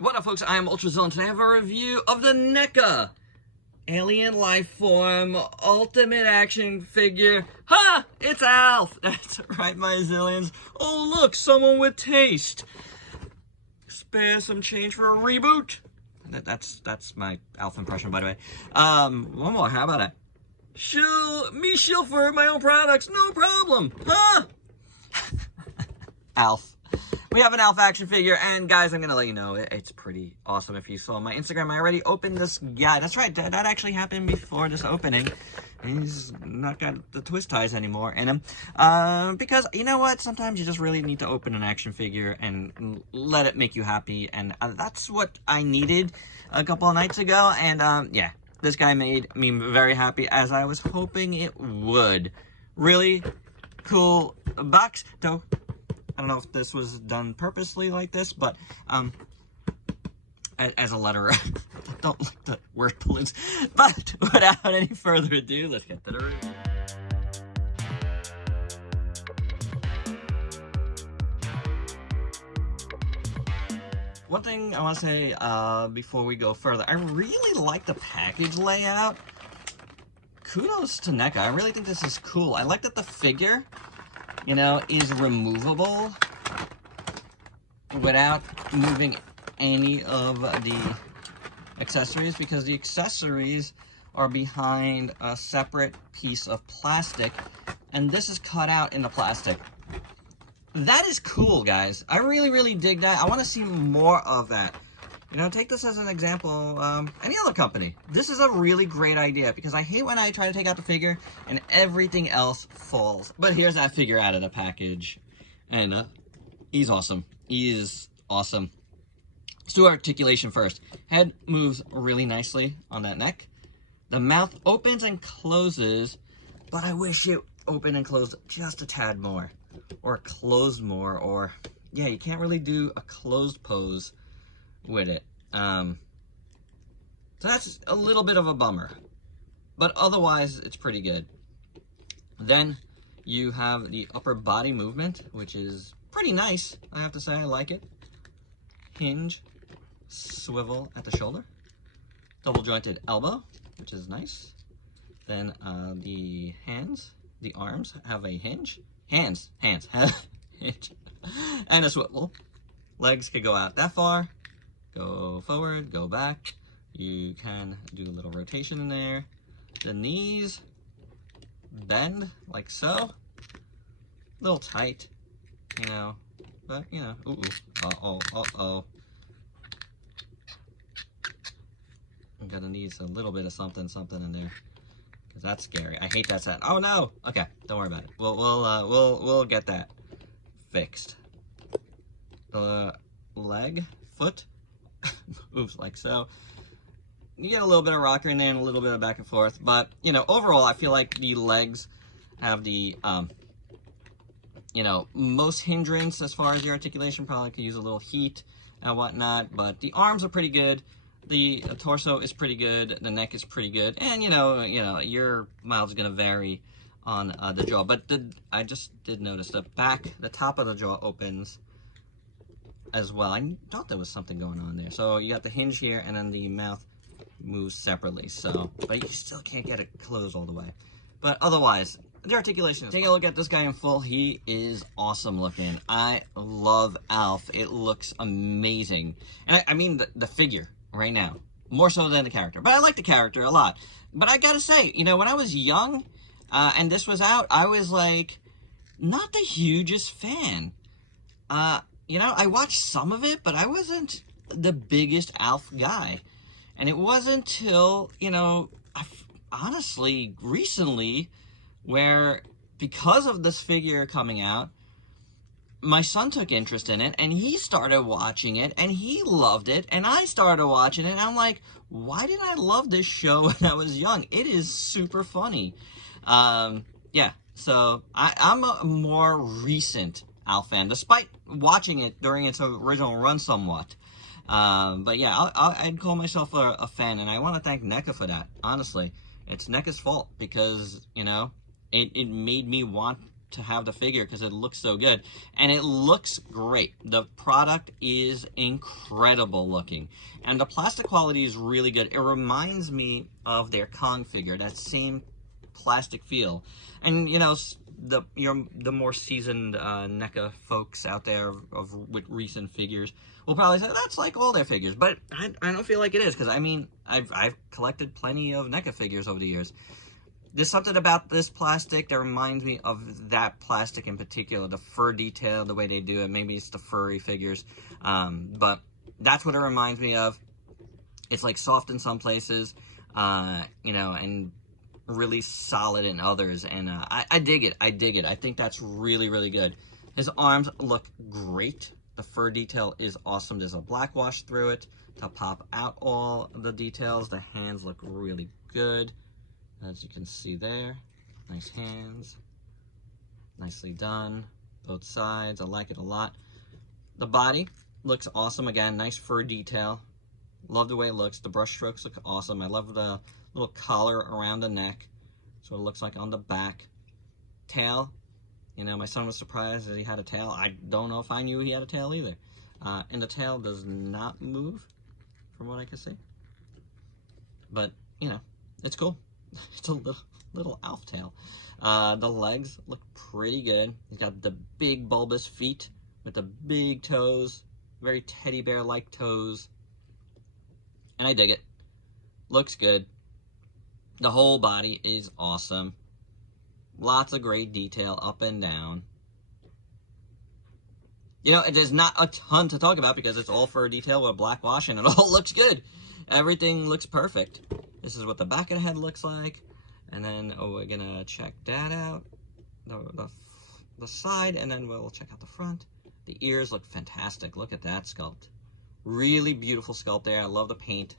What up, folks? I am Ultrazillatoys, and today I have a review of the NECA Alien Life Form Ultimate Action Figure. Ha! It's ALF! That's right, my zillions. Oh, look, someone with taste. Spare some change for a reboot. That's my ALF impression, by the way. One more, how about it? Shill for my own products, no problem. Huh? ALF. We have an ALF action figure, and guys, I'm gonna let you know, it's pretty awesome. If you saw my Instagram, I already opened this guy. That's right, that actually happened before this opening. He's not got the twist ties anymore in him. Because, you know what, sometimes you just really need to open an action figure and let it make you happy, and that's what I needed a couple of nights ago, and yeah, this guy made me very happy, as I was hoping it would. Really cool box, though. I don't know if this was done purposely like this, but as a letterer, I don't like the word balloons. But without any further ado, let's get to the review. One thing I want to say before we go further, I really like the package layout. Kudos to NECA. I really think this is cool. I like that the figure, you know, is removable without moving any of the accessories, because the accessories are behind a separate piece of plastic, and this is cut out in the plastic. That is cool, guys. I really dig that. I want to see more of that. You know, take this as an example, any other company. This is a really great idea, because I hate when I try to take out the figure and everything else falls. But here's that figure out of the package, and he's awesome. He is awesome. Let's do articulation first. Head moves really nicely on that neck. The mouth opens and closes, but I wish it opened and closed just a tad more, or closed more, or yeah, you can't really do a closed pose with it. So that's a little bit of a bummer, but otherwise it's pretty good. Then you have the upper body movement, which is pretty nice, I have to say. I like it. Hinge, swivel at the shoulder, double jointed elbow, which is nice. Then the hands, the arms have a hinge. Hands have a hinge and a swivel. Legs could go out that far. Go forward, go back. You can do a little rotation in there. The knees bend like so. A little tight, you know, but you know, uh-oh. I'm gonna need a little bit of something in there, because that's scary. I hate that set. Oh no! Okay, don't worry about it. We'll get that fixed. The leg, foot, moves like so. You get a little bit of rocker in there and a little bit of back and forth, but you know, overall I feel like the legs have the you know, most hindrance as far as the articulation. Probably could use a little heat and whatnot, but the arms are pretty good. The torso is pretty good. The neck is pretty good, and you know your mileage is gonna vary on the jaw. But I just did notice the top of the jaw opens as well. I thought there was something going on there. So you got the hinge here, and then the mouth moves separately. So, but you still can't get it closed all the way. But otherwise, the articulation. Take a look at this guy in full. He is awesome looking. I love ALF. It looks amazing, and I mean the figure right now more so than the character. But I like the character a lot. But I gotta say, you know, when I was young and this was out, I was like not the hugest fan. You know, I watched some of it, but I wasn't the biggest ALF guy. And it wasn't until, you know, honestly, recently, where because of this figure coming out, my son took interest in it, and he started watching it, and he loved it, and I started watching it, and I'm like, why did I love this show when I was young? It is super funny. Yeah, so I'm a more recent ALF fan, despite watching it during its original run somewhat. But yeah, I'd call myself a fan, and I want to thank NECA for that. Honestly, it's NECA's fault, because, you know, it made me want to have the figure because it looks so good, and it looks great. The product is incredible looking, and the plastic quality is really good. It reminds me of their Kong figure, that same plastic feel. And you know, the more seasoned NECA folks out there with recent figures will probably say that's like all their figures, but I don't feel like it is, because I mean, I've collected plenty of NECA figures over the years. There's something about this plastic that reminds me of that plastic in particular, the fur detail, the way they do it. Maybe it's the furry figures, but that's what it reminds me of. It's like soft in some places, you know, and really solid in others, and I dig it. I dig it. I think that's really, really good. His arms look great. The fur detail is awesome. There's a black wash through it to pop out all the details. The hands look really good, as you can see there. Nice hands. Nicely done. Both sides. I like it a lot. The body looks awesome. Again, nice fur detail. Love the way it looks. The brush strokes look awesome. I love the little collar around the neck. So it looks like on the back. Tail. You know, my son was surprised that he had a tail. I don't know if I knew he had a tail either. And the tail does not move, from what I can see. But, you know, it's cool. It's a little ALF tail. The legs look pretty good. He's got the big bulbous feet with the big toes. Very teddy bear-like toes. And I dig it. Looks good. The whole body is awesome. Lots of great detail up and down. You know, there's not a ton to talk about because it's all fur detail with black wash and it all looks good. Everything looks perfect. This is what the back of the head looks like. And then, we're gonna check that out. The side, and then we'll check out the front. The ears look fantastic. Look at that sculpt. Really beautiful sculpt there. I love the paint.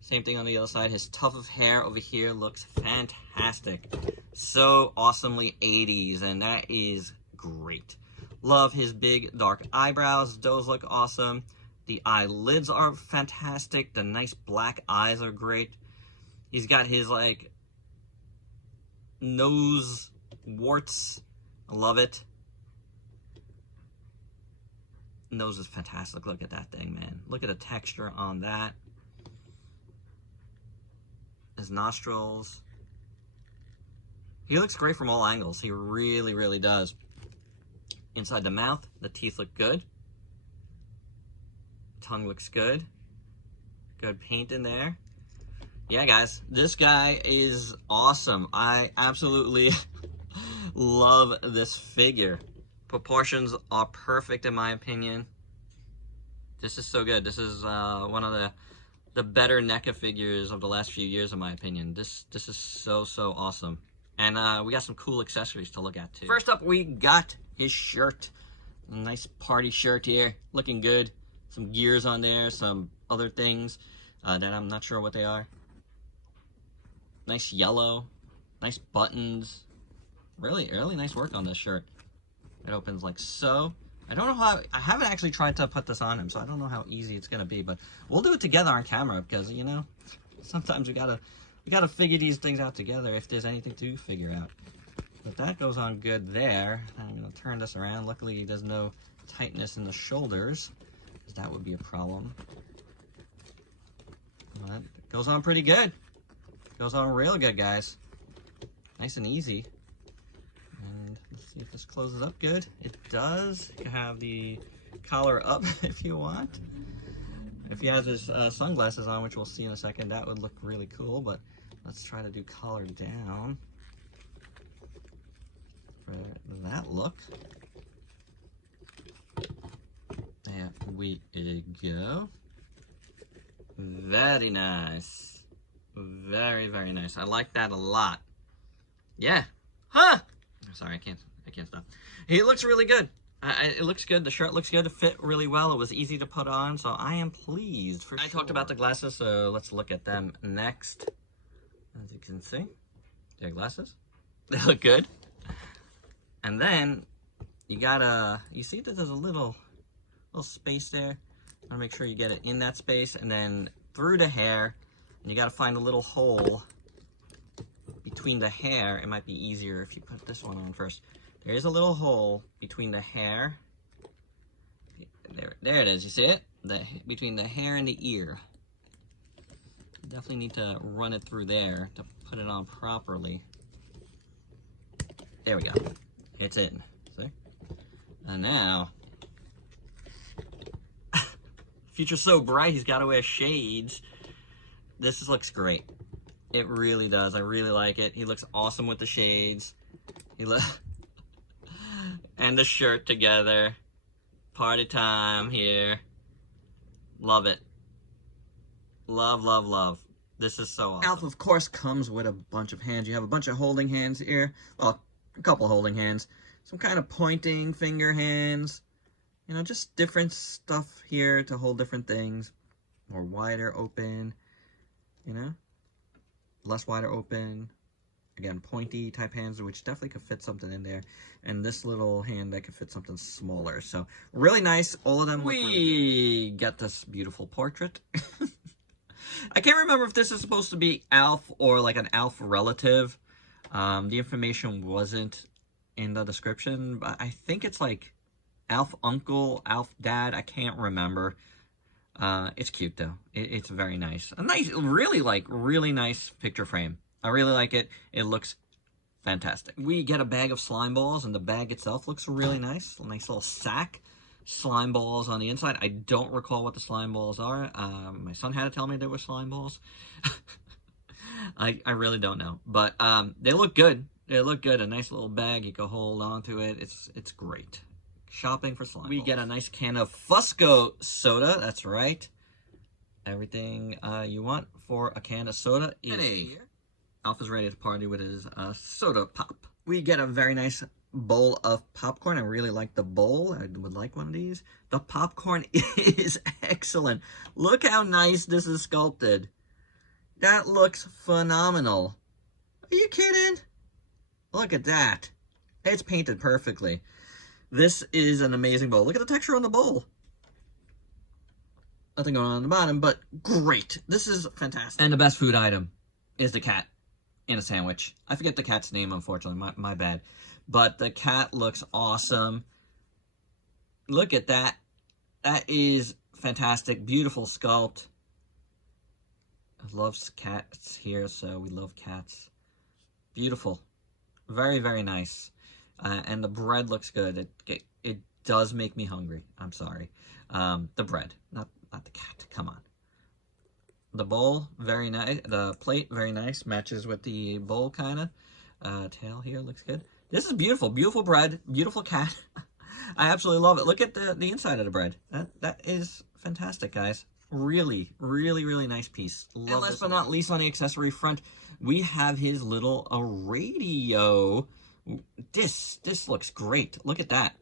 Same thing on the other side. His tuft of hair over here looks fantastic. So awesomely 80s, and that is great. Love his big dark eyebrows. Those look awesome. The eyelids are fantastic. The nice black eyes are great. He's got his, like, nose warts. I love it. Nose is fantastic. Look at that thing, man. Look at the texture on that. His nostrils. He looks great from all angles. He really, really does. Inside the mouth, the teeth look good. Tongue looks good. Good paint in there. Yeah, guys, this guy is awesome. I absolutely love this figure. Proportions are perfect in my opinion. This is so good. This is one of the better NECA figures of the last few years, in my opinion. This is so awesome. And we got some cool accessories to look at too. First up, we got his shirt. A nice party shirt here, looking good. Some gears on there, some other things that I'm not sure what they are. Nice yellow, nice buttons. Really nice work on this shirt. It opens like so. I don't know how, I haven't actually tried to put this on him, so I don't know how easy it's gonna be, but we'll do it together on camera because, you know, sometimes we gotta figure these things out together if there's anything to figure out. But that goes on good there. I'm gonna turn this around. Luckily, there's no tightness in the shoulders, because that would be a problem. But it goes on pretty good. Goes on real good, guys. Nice and easy. And let's see if this closes up good. It does. You can have the collar up if you want. If he has his sunglasses on, which we'll see in a second, that would look really cool. But let's try to do collar down. For that look. There we go. Very nice. Very nice. I like that a lot. Yeah. Huh? Sorry, I can't stop. He looks really good. It looks good. The shirt looks good. It fit really well. It was easy to put on, so I am pleased for sure. I talked about the glasses, so let's look at them next. As you can see, their glasses. They look good. And then you gotta, you see that there's a little space there. I wanna make sure you get it in that space, and then through the hair, and you gotta find a little hole between the hair, it might be easier if you put this one on first. There is a little hole between the hair. There it is. You see it? Between the hair and the ear. Definitely need to run it through there to put it on properly. There we go. It's in. See? And now, future's so bright, he's got to wear shades. This looks great. It really does. I really like it. He looks awesome with the shades. And the shirt together. Party time here. Love it. Love, love, love. This is so awesome. ALF, of course, comes with a bunch of hands. You have a bunch of holding hands here. Well, a couple holding hands. Some kind of pointing finger hands. You know, just different stuff here to hold different things. More wider open. You know? Less wider open. Again, pointy type hands, which definitely could fit something in there. And this little hand that could fit something smaller. So, really nice. All of them. We got this beautiful portrait. I can't remember if this is supposed to be ALF or like an ALF relative. The information wasn't in the description, but I think it's like ALF uncle, ALF dad. I can't remember. It's cute though. It's very nice. A nice, really nice picture frame. I really like it. It looks fantastic. We get a bag of slime balls, and the bag itself looks really nice. A nice little sack. Slime balls on the inside. I don't recall what the slime balls are. My son had to tell me there were slime balls. I really don't know. But they look good. They look good. A nice little bag. You can hold on to it. It's great. Shopping for slime balls. We get a nice can of Fusco soda. That's right. Everything you want for a can of soda is here. ALF is ready to party with his soda pop. We get a very nice bowl of popcorn. I really like the bowl. I would like one of these. The popcorn is excellent. Look how nice this is sculpted. That looks phenomenal. Are you kidding? Look at that. It's painted perfectly. This is an amazing bowl. Look at the texture on the bowl. Nothing going on the bottom, but great. This is fantastic. And the best food item is the cat in a sandwich. I forget the cat's name, unfortunately. My bad. But the cat looks awesome. Look at that. That is fantastic. Beautiful sculpt. I love cats here, so we love cats. Beautiful. Very, very nice. And the bread looks good. It does make me hungry. I'm sorry. The bread, not the cat. Come on. The bowl, very nice. The plate, very nice. Matches with the bowl, kind of. Tail here looks good. This is beautiful. Beautiful bread. Beautiful cat. I absolutely love it. Look at the inside of the bread. That is fantastic, guys. Really, really, really nice piece. Love and last but not least, on the accessory front, we have his little radio. This looks great. Look at that.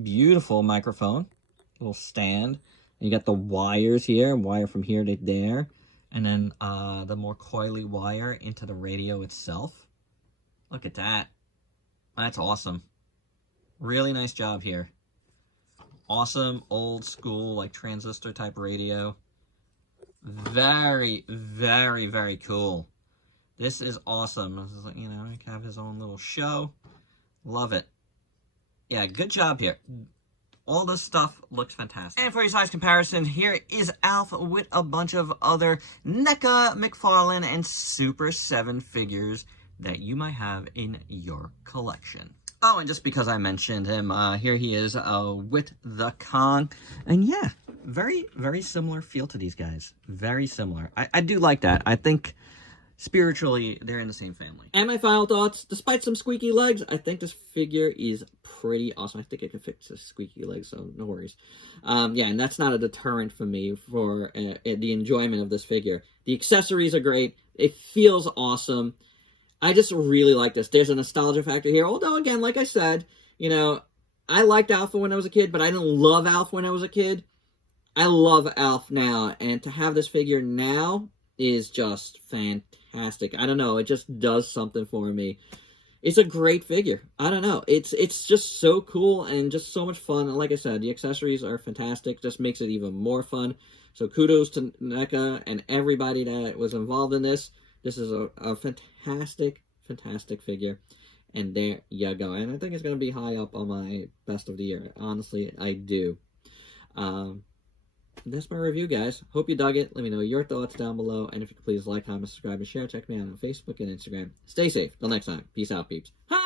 Beautiful microphone. Little stand. You got the wires here, wire from here to there, and then the more coily wire into the radio itself. Look at that. That's awesome. Really nice job here. Awesome old school, like transistor type radio. Very, very, very cool. This is awesome. This is, you know, he can have his own little show. Love it. Yeah, good job here. All this stuff looks fantastic. And for your size comparison, here is ALF with a bunch of other NECA, McFarlane, and Super 7 figures that you might have in your collection. Oh, and just because I mentioned him, here he is with the Kong. And yeah, very, very similar feel to these guys. Very similar. I do like that. I think spiritually, they're in the same family. And my final thoughts, despite some squeaky legs, I think this figure is pretty awesome. I think it can fix the squeaky legs, so no worries. Yeah, and that's not a deterrent for me for the enjoyment of this figure. The accessories are great. It feels awesome. I just really like this. There's a nostalgia factor here. Although, again, like I said, you know, I liked ALF when I was a kid, but I didn't love ALF when I was a kid. I love ALF now, and to have this figure now is just fantastic. I don't know. It just does something for me. It's a great figure. I don't know. It's just so cool and just so much fun. And like I said, the accessories are fantastic. Just makes it even more fun. So kudos to NECA and everybody that was involved in this. This is a fantastic, fantastic figure. And there you go. And I think it's going to be high up on my best of the year. Honestly, I do. That's my review, guys. Hope you dug it. Let me know your thoughts down below. And if you could please like, comment, subscribe, and share. Check me out on Facebook and Instagram. Stay safe. Till next time. Peace out, peeps. Ha!